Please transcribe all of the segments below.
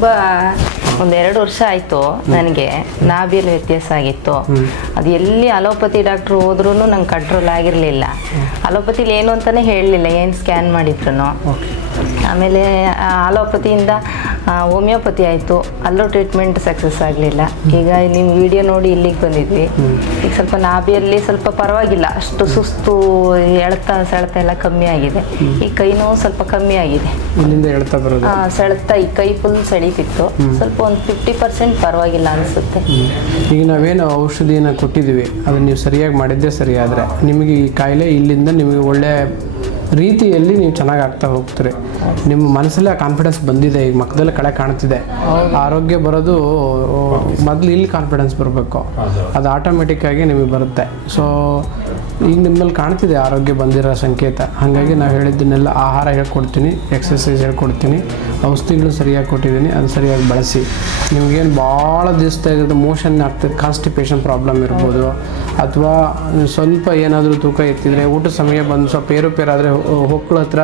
ತುಂಬ ಒಂದು 2 ವರ್ಷ ಆಯಿತು ನನಗೆ ನಾಭಿಯಲ್ಲಿ ವ್ಯತ್ಯಾಸ ಆಗಿತ್ತು. ಅದು ಎಲ್ಲಿ ಅಲೋಪತಿ ಡಾಕ್ಟ್ರು ಹೋದ್ರೂ ನಂಗೆ ಕಂಟ್ರೋಲ್ ಆಗಿರಲಿಲ್ಲ. ಅಲೋಪತಿಲಿ ಏನು ಅಂತಲೇ ಹೇಳಲಿಲ್ಲ, ಏನು ಸ್ಕ್ಯಾನ್ ಮಾಡಿದ್ರು. ಆಮೇಲೆ ಅಲೋಪತಿಯಿಂದ ಹೋಮಿಯೋಪತಿ ಆಯಿತು, ಅಲ್ಲೂ ಟ್ರೀಟ್ಮೆಂಟ್ ಸಕ್ಸಸ್ ಆಗಲಿಲ್ಲ. ಈಗ ನಿಮ್ಮ ವಿಡಿಯೋ ನೋಡಿ ಇಲ್ಲಿಗೆ ಬಂದಿದ್ವಿ. ಈಗ ಸ್ವಲ್ಪ ನಾಭಿಯಲ್ಲಿ ಸ್ವಲ್ಪ ಪರವಾಗಿಲ್ಲ, ಅಷ್ಟು ಸುಸ್ತು, ಸೆಳೆತ ಎಲ್ಲ ಕಮ್ಮಿ ಆಗಿದೆ. ಈ ಕೈ ನೋವು ಸ್ವಲ್ಪ ಕಮ್ಮಿ ಆಗಿದೆ. ಸೆಳೆತ ಈ ಕೈ ಫುಲ್ ಸೆಳೀತಿತ್ತು, ಸ್ವಲ್ಪ ಒಂದು 50% ಪರವಾಗಿಲ್ಲ ಅನಿಸುತ್ತೆ. ಈಗ ನಾವೇನು ಔಷಧಿನ ಕೊಟ್ಟಿದ್ದೀವಿ ಅದನ್ನು ನೀವು ಸರಿಯಾಗಿ ಮಾಡಿದ್ದೇ ಸರಿ ಆದರೆ ನಿಮಗೆ ಈ ಕಾಯಿಲೆ ಇಲ್ಲಿಂದ ನಿಮಗೆ ಒಳ್ಳೆ ರೀತಿಯಲ್ಲಿ ನೀವು ಚೆನ್ನಾಗಿ ಆಗ್ತಾ ಹೋಗ್ತೀರಿ. ನಿಮ್ಮ ಮನಸ್ಸಲ್ಲೇ ಕಾನ್ಫಿಡೆನ್ಸ್ ಬಂದಿದೆ, ಈಗ ಮಕ್ಕದಲ್ಲಿ ಕಳೆ ಕಾಣ್ತಿದೆ. ಆರೋಗ್ಯ ಬರೋದು ಮೊದಲು ಇಲ್ಲಿ ಕಾನ್ಫಿಡೆನ್ಸ್ ಬರಬೇಕು, ಅದು ಆಟೋಮೆಟಿಕ್ಕಾಗಿ ನಿಮಗೆ ಬರುತ್ತೆ. ಸೊ ಈಗ ನಿಮ್ಮಲ್ಲಿ ಕಾಣ್ತಿದೆ ಆರೋಗ್ಯ ಬಂದಿರೋ ಸಂಕೇತ. ಹಾಗಾಗಿ ನಾವು ಹೇಳಿದ್ದನ್ನೆಲ್ಲ ಆಹಾರ ಹೇಳ್ಕೊಡ್ತೀನಿ, ಎಕ್ಸಸೈಸ್ ಹೇಳ್ಕೊಡ್ತೀನಿ, ಔಷಧಿಗಳು ಸರಿಯಾಗಿ ಕೊಟ್ಟಿದ್ದೀನಿ, ಅದು ಸರಿಯಾಗಿ ಬಳಸಿ. ನಿಮಗೇನು ಭಾಳ ದಿವಸದಾಗಿರೋದು ಮೋಷನ್ ಆಗ್ತದೆ, ಕಾನ್ಸ್ಟಿಪೇಷನ್ ಪ್ರಾಬ್ಲಮ್ ಇರ್ಬೋದು, ಅಥವಾ ಸ್ವಲ್ಪ ಏನಾದರೂ ತೂಕ ಎತ್ತಿದರೆ ಊಟ ಸಮಯ ಬಂದು ಸ್ವಲ್ಪ ಏರುಪೇರಾದರೆ ಹೊಕ್ಕಳ ಹತ್ರ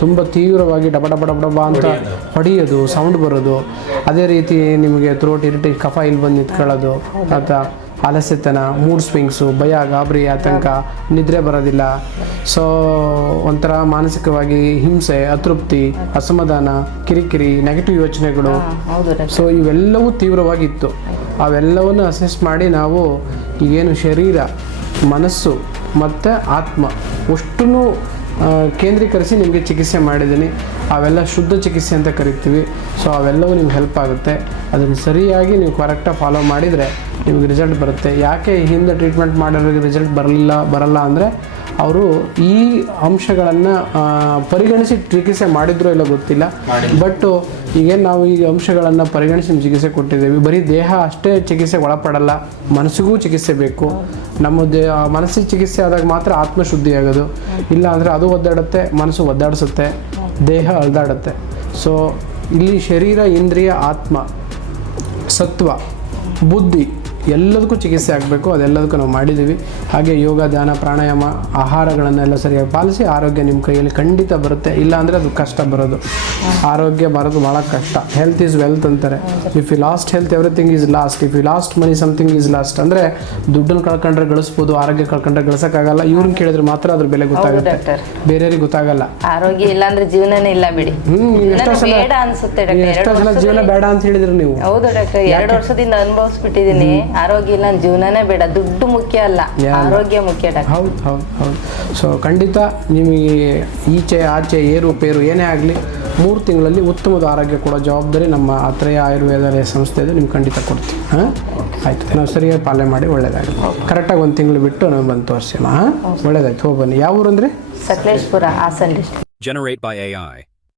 ತುಂಬ ತೀವ್ರವಾಗಿ ಡಬ ಡಬ ಡಬ ಡಬ ಅಂತ ಹೊಡೆಯೋದು, ಸೌಂಡ್ ಬರೋದು. ಅದೇ ರೀತಿ ನಿಮಗೆ ಥ್ರೋಟ್ ಇರಿಟೇಟ್, ಕಫ ಇಲ್ಲಿ ಬಂದು ನಿಂತ್ಕೊಳ್ಳೋದು, ಅಥವಾ ಆಲಸ್ಯತನ, ಮೂಡ್ ಸ್ವಿಂಗ್ಸು, ಭಯ, ಗಾಬರಿ, ಆತಂಕ, ನಿದ್ರೆ ಬರೋದಿಲ್ಲ. ಸೊ ಒಂಥರ ಮಾನಸಿಕವಾಗಿ ಹಿಂಸೆ, ಅತೃಪ್ತಿ, ಅಸಮಾಧಾನ, ಕಿರಿಕಿರಿ, ನೆಗೆಟಿವ್ ಯೋಚನೆಗಳು. ಸೊ ಇವೆಲ್ಲವೂ ತೀವ್ರವಾಗಿತ್ತು. ಅವೆಲ್ಲವನ್ನು ಅಸೆಸ್ ಮಾಡಿ ನಾವು ಈಗೇನು ಶರೀರ, ಮನಸ್ಸು ಮತ್ತು ಆತ್ಮ ಅಷ್ಟನ್ನು ಕೇಂದ್ರೀಕರಿಸಿ ನಿಮಗೆ ಚಿಕಿತ್ಸೆ ಮಾಡಿದ್ದೀನಿ. ಅವೆಲ್ಲ ಶುದ್ಧ ಚಿಕಿತ್ಸೆ ಅಂತ ಕರಿತೀವಿ. ಸೊ ಅವೆಲ್ಲವೂ ನಿಮ್ಗೆ ಹೆಲ್ಪ್ ಆಗುತ್ತೆ. ಅದನ್ನು ಸರಿಯಾಗಿ ನೀವು ಕರೆಕ್ಟಾಗಿ ಫಾಲೋ ಮಾಡಿದರೆ ನಿಮಗೆ ರಿಸಲ್ಟ್ ಬರುತ್ತೆ. ಯಾಕೆ ಹಿಂದೆ ಟ್ರೀಟ್ಮೆಂಟ್ ಮಾಡೋರಿಗೆ ರಿಸಲ್ಟ್ ಬರಲ್ಲ ಅಂದರೆ ಅವರು ಈ ಅಂಶಗಳನ್ನು ಪರಿಗಣಿಸಿ ಚಿಕಿತ್ಸೆ ಮಾಡಿದ್ರೋ ಇಲ್ಲ ಗೊತ್ತಿಲ್ಲ. ಬಟ್ ಈಗೇನು ನಾವು ಈ ಅಂಶಗಳನ್ನು ಪರಿಗಣಿಸಿ ಚಿಕಿತ್ಸೆ ಕೊಟ್ಟಿದ್ದೇವೆ. ಬರೀ ದೇಹ ಅಷ್ಟೇ ಚಿಕಿತ್ಸೆಗೆ ಒಳಪಡಲ್ಲ, ಮನಸ್ಸಿಗೂ ಚಿಕಿತ್ಸೆ ಬೇಕು. ನಮ್ಮ ಮನಸ್ಸಿಗೆ ಚಿಕಿತ್ಸೆ ಆದಾಗ ಮಾತ್ರ ಆತ್ಮಶುದ್ಧಿ ಆಗೋದು. ಇಲ್ಲ ಅಂದರೆ ಅದು ಒದ್ದಾಡುತ್ತೆ, ಮನಸ್ಸು ಒದ್ದಾಡಿಸುತ್ತೆ, ದೇಹ ಅಲ್ದಾಡುತ್ತೆ. ಸೊ ಇಲ್ಲಿ ಶರೀರ, ಇಂದ್ರಿಯ, ಆತ್ಮ, ಸತ್ವ, ಬುದ್ಧಿ ಎಲ್ಲದಕ್ಕೂ ಚಿಕಿತ್ಸೆ ಆಗಬೇಕು. ಅದೆಲ್ಲದಕ್ಕೂ ನಾವು ಮಾಡಿದ್ದೀವಿ. ಹಾಗೆ ಯೋಗ, ಧ್ಯಾನ, ಪ್ರಾಣಾಯಾಮ, ಆಹಾರಗಳನ್ನೆಲ್ಲ ಸರಿಯಾಗಿ ಪಾಲಿಸಿ ಆರೋಗ್ಯ ನಿಮ್ಮ ಕೈಯಲ್ಲಿ ಖಂಡಿತ ಬರುತ್ತೆ. ಇಲ್ಲ ಅಂದರೆ ಅದು ಕಷ್ಟ ಬರೋದು. ಆರೋಗ್ಯ ಬರೋದು ಭಾಳ ಕಷ್ಟ. ಹೆಲ್ತ್ ಈಸ್ ವೆಲ್ತ್ ಅಂತಾರೆ. If you lost health everything is lost. If you lost money something is lost. ಅಂದರೆ ದುಡ್ಡನ್ನು ಕಳ್ಕೊಂಡ್ರೆ ಗಳಿಸ್ಬೋದು, ಆರೋಗ್ಯ ಕಳ್ಕೊಂಡ್ರೆ ಗಳಿಸೋಕ್ಕಾಗಲ್ಲ. ಇವ್ರನ್ನ ಕೇಳಿದ್ರೆ ಮಾತ್ರ ಅದ್ರ ಬೆಲೆ ಗೊತ್ತಾಗುತ್ತೆ, ಬೇರೆಯವ್ರಿಗೆ ಗೊತ್ತಾಗಲ್ಲ. ಆರೋಗ್ಯ ಇಲ್ಲ ಅಂದ್ರೆ ಜೀವನನೇ ಇಲ್ಲ ಬಿಡಿ. ಎಷ್ಟೋ ಸಲ ಜೀವನ ಬೇಡ ಅಂತ ಹೇಳಿದ್ರು ನೀವು. ಹೌದು ಡಾಕ್ಟರ್, 2 ವರ್ಷದಿಂದ ಅನುಭವಿಸ್ಬಿಟ್ಟಿದ್ದೀನಿ. ಆರೋಗ್ಯ ಇಲ್ಲ, ಜೀವನನೇ ಬೇಡ. ದುಡ್ಡು ಮುಖ್ಯ ಅಲ್ಲ, ಆರೋಗ್ಯ ಮುಖ್ಯ ಡಾಕ್ಟರ್. ಹೌದು. ಸೊ ಖಂಡಿತ ನಿಮಗೆ ಈಚೆ ಆಚೆ ಏರುಪೇರು ಏನೇ ಆಗಲಿ 3 ತಿಂಗಳಲ್ಲಿ ಉತ್ತಮವಾದ ಆರೋಗ್ಯ ಕೊಡೋ ಜವಾಬ್ದಾರಿ ನಮ್ಮ ಅತ್ರೇಯ ಆಯುರ್ವೇದಾಲಯ ಸಂಸ್ಥೆ ಇದೆ. ನಿಮ್ಗೆ ಖಂಡಿತ ಕೊಡ್ತೀವಿ. ಆಯಿತು, ನಾವು ಸರಿಯಾಗಿ ಪಾಲನೆ ಮಾಡಿ ಒಳ್ಳೇದಾಗಿ ಕರೆಕ್ಟಾಗಿ 1 ತಿಂಗಳು ಬಿಟ್ಟು ನಾವು ಬಂದು ತೋರಿಸೋಣ. ಒಳ್ಳೇದಾಯ್ತು, ಹೋಗಿ ಬನ್ನಿ. ಯಾವ ಊರು ಅಂದರೆ? Sakleshpur, Hassan district. Generate by AI.